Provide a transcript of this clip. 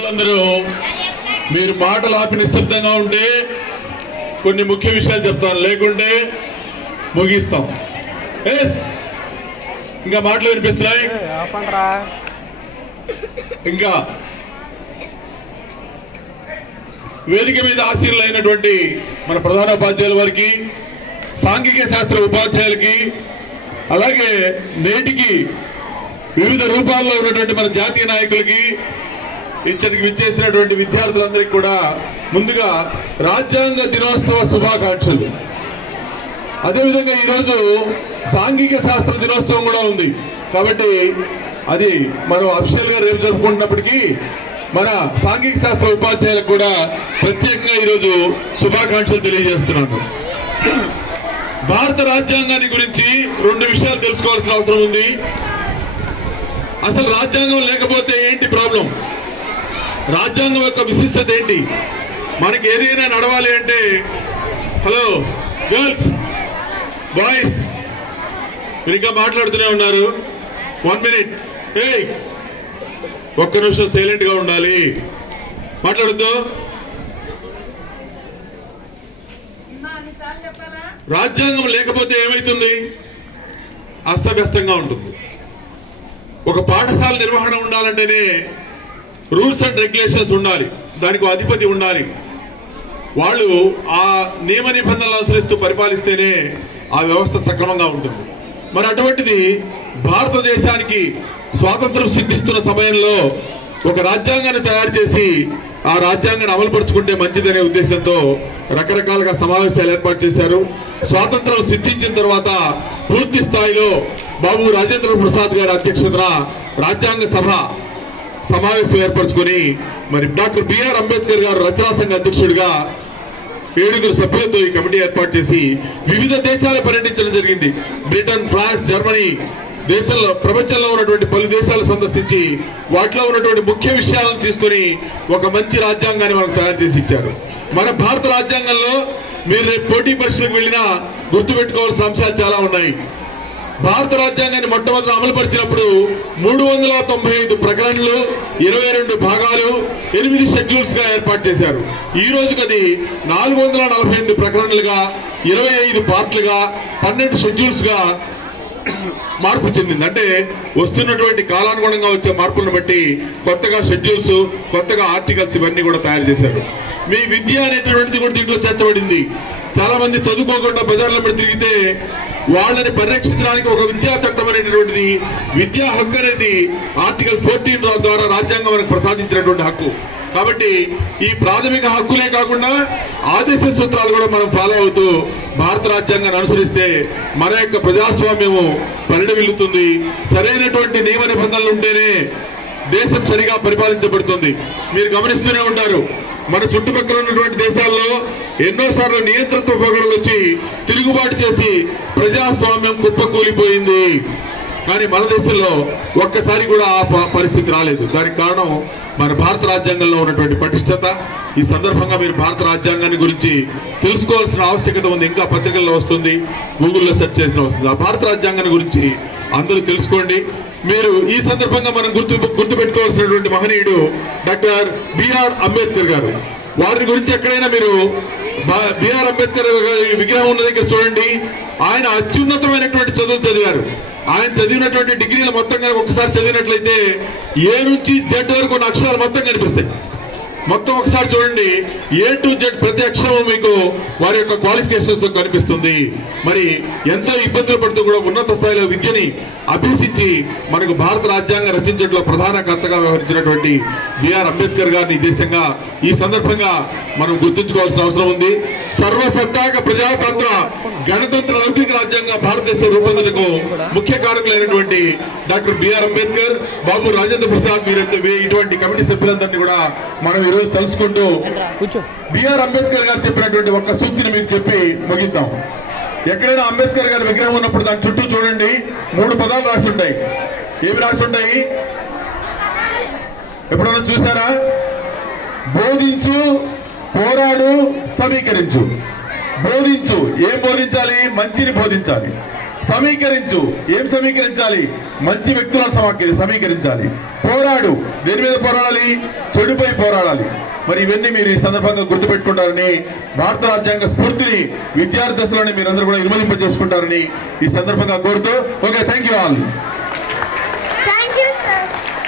అందరూ మీరు మాటలు ఆపి నిశ్శబ్దంగా ఉంటే కొన్ని ముఖ్య విషయాలు చెప్తాను, లేకుంటే ముగిస్తాం. ఇంకా మాటలు వినిపిస్తున్నాయి. ఇంకా వేదిక మీద ఆశీనులైనటువంటి మన ప్రధాన ఉపాధ్యాయుల వారికి, సాంఘిక శాస్త్ర ఉపాధ్యాయులకి, అలాగే నేటికి వివిధ రూపాల్లో ఉన్నటువంటి మన జాతీయ నాయకులకి, ఇచ్చటికి విచ్చేసినటువంటి విద్యార్థులందరికీ కూడా ముందుగా రాజ్యాంగ దినోత్సవ శుభాకాంక్షలు. అదేవిధంగా ఈరోజు సాంఘిక శాస్త్ర దినోత్సవం కూడా ఉంది కాబట్టి అది మనం అఫీషియల్గా రేపు జరుపుకుంటున్నప్పటికీ మన సాంఘిక శాస్త్ర ఉపాధ్యాయులకు కూడా ప్రత్యేకంగా ఈరోజు శుభాకాంక్షలు తెలియజేస్తున్నాను. భారత రాజ్యాంగాన్ని గురించి రెండు విషయాలు తెలుసుకోవాల్సిన అవసరం ఉంది. అసలు రాజ్యాంగం లేకపోతే ఏంటి ప్రాబ్లం, రాజ్యాంగం యొక్క విశిష్టత ఏంటి, మనకి ఏదైనా నడవాలి అంటే, హలో గర్ల్స్ బాయ్స్ మీరు ఇంకా మాట్లాడుతూనే ఉన్నారు, 1 మినిట్, ఒక్క నిమిషం సైలెంట్ గా ఉండాలి, మాట్లాడద్దు. రాజ్యాంగం లేకపోతే ఏమైతుంది, అస్తవ్యస్తంగా ఉంటుంది. ఒక పాఠశాల నిర్వహణ ఉండాలంటేనే రూల్స్ అండ్ రెగ్యులేషన్స్ ఉండాలి, దానికి అధిపతి ఉండాలి, వాళ్ళు ఆ నియమ నిబంధనలు అనుసరిస్తూ పరిపాలిస్తేనే ఆ వ్యవస్థ సక్రమంగా ఉంటుంది. మరి అటువంటిది భారతదేశానికి స్వాతంత్రం సిద్ధిస్తున్న సమయంలో ఒక రాజ్యాంగాన్ని తయారు చేసి ఆ రాజ్యాంగాన్ని అమలుపరుచుకుంటే మంచిదనే ఉద్దేశంతో రకరకాలుగా సమావేశాలు ఏర్పాటు చేశారు. స్వాతంత్రం సిద్ధించిన తర్వాత పూర్తి స్థాయిలో బాబు రాజేంద్ర ప్రసాద్ గారి అధ్యక్షతన రాజ్యాంగ సభ సమావేశం ఏర్పరచుకొని మరి డాక్టర్ బిఆర్ అంబేద్కర్ గారు రచనా సంఘ అధ్యక్షుడిగా 7 సభ్యులతో ఈ కమిటీ ఏర్పాటు చేసి వివిధ దేశాలు పర్యటించడం జరిగింది. బ్రిటన్, ఫ్రాన్స్, జర్మనీ దేశంలో, ప్రపంచంలో ఉన్నటువంటి పలు దేశాలు సందర్శించి వాటిలో ఉన్నటువంటి ముఖ్య విషయాలను తీసుకొని ఒక మంచి రాజ్యాంగాన్ని మనకు తయారు చేసి ఇచ్చారు. మన భారత రాజ్యాంగంలో మీరు రేపు పోటీ పరీక్షలకు వెళ్ళినా గుర్తుపెట్టుకోవాల్సిన అంశాలు చాలా ఉన్నాయి. భారత రాజ్యాంగాన్ని మొట్టమొదటి అమలుపరిచినప్పుడు 395 ప్రకరణలు, 22 భాగాలు, 8 షెడ్యూల్స్ గా ఏర్పాటు చేశారు. ఈ రోజుకి అది 448 ప్రకరణలుగా, 25 పార్ట్లుగా, 12 షెడ్యూల్స్ గా మార్పు చెందింది. అంటే వస్తున్నటువంటి కాలానుగుణంగా వచ్చే మార్పులను బట్టి కొత్తగా షెడ్యూల్స్, కొత్తగా ఆర్టికల్స్ ఇవన్నీ కూడా తయారు చేశారు. మీ విద్య అనేటువంటిది కూడా దీంట్లో చేర్చబడింది. చాలా మంది చదువుకోకుండా బజార్ల మీద తిరిగితే వాళ్ళని పరిరక్షించడానికి ఒక విద్యా చట్టం అనేటువంటిది, విద్యా హక్కు అనేది ఆర్టికల్ 14 ద్వారా రాజ్యాంగం మనకు ప్రసాదించినటువంటి హక్కు. కాబట్టి ఈ ప్రాథమిక హక్కులే కాకుండా ఆదేశ సూత్రాలు కూడా మనం ఫాలో అవుతూ భారత రాజ్యాంగాన్ని అనుసరిస్తే మన యొక్క ప్రజాస్వామ్యము పరిణమిల్లుతుంది. సరైనటువంటి నియమ నిబంధనలు ఉంటేనే దేశం సరిగా పరిపాలించబడుతుంది. మీరు గమనిస్తూనే ఉంటారు, మన చుట్టుపక్కల ఉన్నటువంటి దేశాల్లో ఎన్నోసార్లు నియంత్రిత పొగడలు వచ్చి తిరుగుబాటు చేసి ప్రజాస్వామ్యం కుప్పకూలిపోయింది. కానీ మన దేశంలో ఒక్కసారి కూడా ఆ పరిస్థితి రాలేదు. దానికి కారణం మన భారత రాజ్యాంగంలో ఉన్నటువంటి పటిష్టత. ఈ సందర్భంగా మీరు భారత రాజ్యాంగాన్ని గురించి తెలుసుకోవాల్సిన ఆవశ్యకత ఉంది. ఇంకా పత్రికల్లో వస్తుంది, గూగుల్లో సెర్చ్ చేసిన వస్తుంది. ఆ భారత రాజ్యాంగాన్ని గురించి అందరూ తెలుసుకోండి. మీరు ఈ సందర్భంగా మనం గుర్తుపెట్టుకోవాల్సినటువంటి మహనీయుడు డాక్టర్ బిఆర్ అంబేద్కర్ గారు. వారి గురించి ఎక్కడైనా మీరు బిఆర్ అంబేద్కర్ విగ్రహం ఉన్న దగ్గర చూడండి. ఆయన అత్యున్నతమైనటువంటి చదువులు చదివారు. ఆయన చదివినటువంటి డిగ్రీలు మొత్తం కనుక ఒకసారి చదివినట్లయితే A నుంచి Z వరకు ఉన్న అక్షరాలు మొత్తం కనిపిస్తాయి. మొత్తం ఒకసారి చూడండి, A to Z ప్రతి అక్షరము మీకు వారి యొక్క క్వాలిఫికేషన్స్ కనిపిస్తుంది. మరి ఎంతో ఇబ్బందులు పడుతూ కూడా ఉన్నత స్థాయిలో విద్యని అభ్యసించి మనకు భారత రాజ్యాంగం రచించడంలో ప్రధాన కర్తగా వ్యవహరించినటువంటి బిఆర్ అంబేద్కర్ గారిని దేశంగా ఈ సందర్భంగా మనం గుర్తుంచుకోవాల్సిన అవసరం ఉంది. సర్వసత్తాక ప్రజాతంత్ర గణతంత్ర లౌకిక రాజ్యాంగ భారతదేశ రూపొందనకు ముఖ్య కారకులైనటువంటి డాక్టర్ బిఆర్ అంబేద్కర్, బాబు రాజేంద్ర ప్రసాద్, ఇటువంటి కమిటీ సభ్యులందరినీ కూడా మనం ఈరోజు తెలుసుకుంటూ బిఆర్ అంబేద్కర్ గారు చెప్పినటువంటి ఒక్క సూక్తిని మీకు చెప్పి ముగిద్దాం. ఎక్కడైనా అంబేద్కర్ గారి విగ్రహం ఉన్నప్పుడు దాని చుట్టూ చూడండి, 3 పదాలు రాసి ఉంటాయి. ఏమి రాసి ఉంటాయి ఎప్పుడైనా చూసారా? బోధించు, పోరాడు, సమీకరించు. బోధించు, ఏం బోధించాలి? మంచిని బోధించాలి. సమీకరించు. ఏం సమీకరించాలి? మంచి వ్యక్తులను సమీకరించాలి. పోరాడు. దేని మీద పోరాడాలి? చెడుపై పోరాడాలి. మరి ఇవన్నీ మీరు ఈ సందర్భంగా గుర్తుపెట్టుకుంటారని, భారత రాజ్యాంగ స్ఫూర్తిని విద్యార్థి దశలోనే మీరందరూ కూడా ఇనుమలింప చేసుకుంటారని ఈ సందర్భంగా కోరుతూ, okay, thank you all. Thank you, sir.